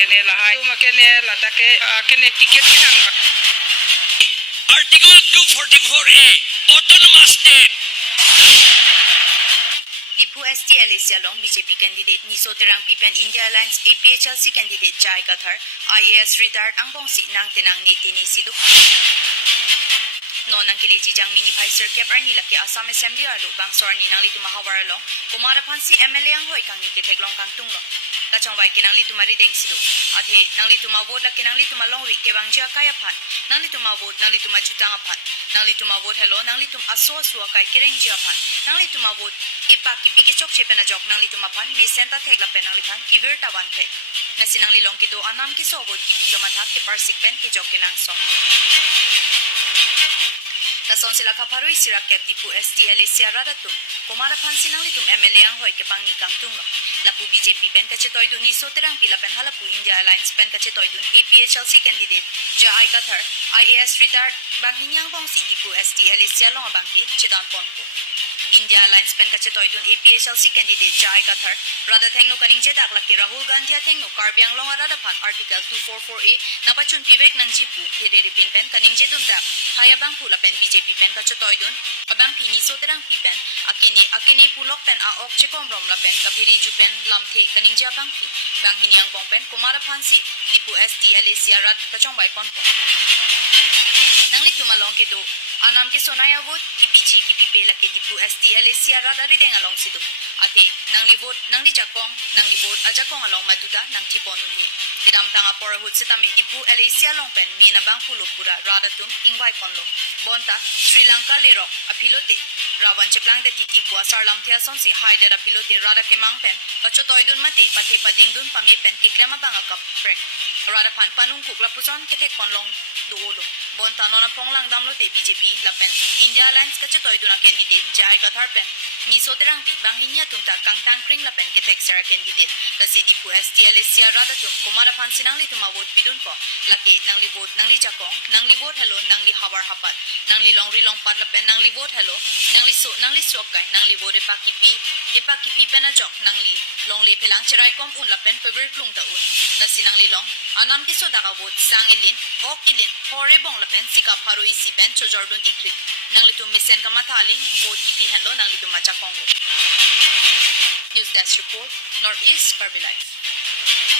kene lahai tu makene ladake kene ticket ke hang Article 244A Autonomous State Dipu ST Alicia Long BJP candidate Niso Terang Pipen India Alliance APHLC candidate Jai Kathar IAS retired ang bongsi nang tinang nitini siduk non ang kileji jang mini phai sir cap arni laki Assam Assembly alu bangsor ni nang litu mahawar long kumara phansi MLA ang hoi kang ni ke theklong kang tunglo kachong wai kinang litu mari deng sidu athe nang litu ma vote la kinang litu ma longri ke bangja kaya phan nang litu ma vote nang litu ma jutang phan nang litu ma vote hello nang litu aso suwa kai kereng jia phan nang litu ma vote ipa ki pike chok che pena jok nang litu ma phan me senta thekla penang li phan ki vir tawan the nasinang lilong ki do anam ki so vote ki pika ma thak ke parsik pen ki jok kinang so Kason sila kaparui sira kep Dipu ST Alicia Radatum kumara phansi nang litum MLA ang hoi ke pangni kang tunglo lapu BJP pen kachetoy dun ni soterang pila pen halapu India Alliance pen kachetoy dun APHLC candidate Jai Kathar IAS retired banghinyang bongsi Dipu ST Alicia long abangti chedan ponko India Alliance pen kachetoy dun APHLC candidate Jai Kathar rada thengno kaning jedak laki Rahul Gandhi thengno karbyang long rada phan article 244A napachun pivek nang jipu hederi pin pen kaning jedun da hayabang pula pen BJP pen kachetoy dun abang pini soterang pipen akini pulok pen a ok chekom rom la pen kapiri ju pen lamthe kaning jabang pi bang hinyang bong pen kumara phansi Dipu ST Alicia rat kachong bai kon nangli kumalong ke do anam ke sonaya vote kipiji kipipe la ke Dipu ST Alicia rat ari deng along sidu ate nangli vote nangli jakong nangli vote ajakong along maduda nang tiponu e tidam tanga por hut setame Dipu Alicia long pen mina bang pulo pura radatum ingwai ponlo bonta Sri Lanka lerok apilote Rawan ceplang de titi puas sarlam thia sonsi haidera pilote rada ke mangpen pachotoy dun mate pathe pading dun pami pen kiklama banga kap prek rada pan panung kuk lapuson ke thek ponlong do ulo bonta nona ponglang damlo te BJP lapen India Alliance kachetoy dun candidate Jai Kathar pen ni soterang pi banghinya tunta kang tangkring lapen ke thek sera candidate kasi Dipu ST Alicia rada tum kumara pan sinang li tuma vote pidun po laki nang li vote nang li jakong nang li vote hello nang li hawar hapat nang li long rilong pat lapen nang li vote hello nang li sokai nang li bode pakipi penajok nang li long le pelang cerai kom un lapen peber klung ta un nasi nang li long anam ki soda ka bot sangilin ok ilin hore bong lapen sika pharu isi pen chojordun ikri nang li tum misen ka mathaling bot kipi hendo nang li tum maja kong News Desk Report Northeast Carby Life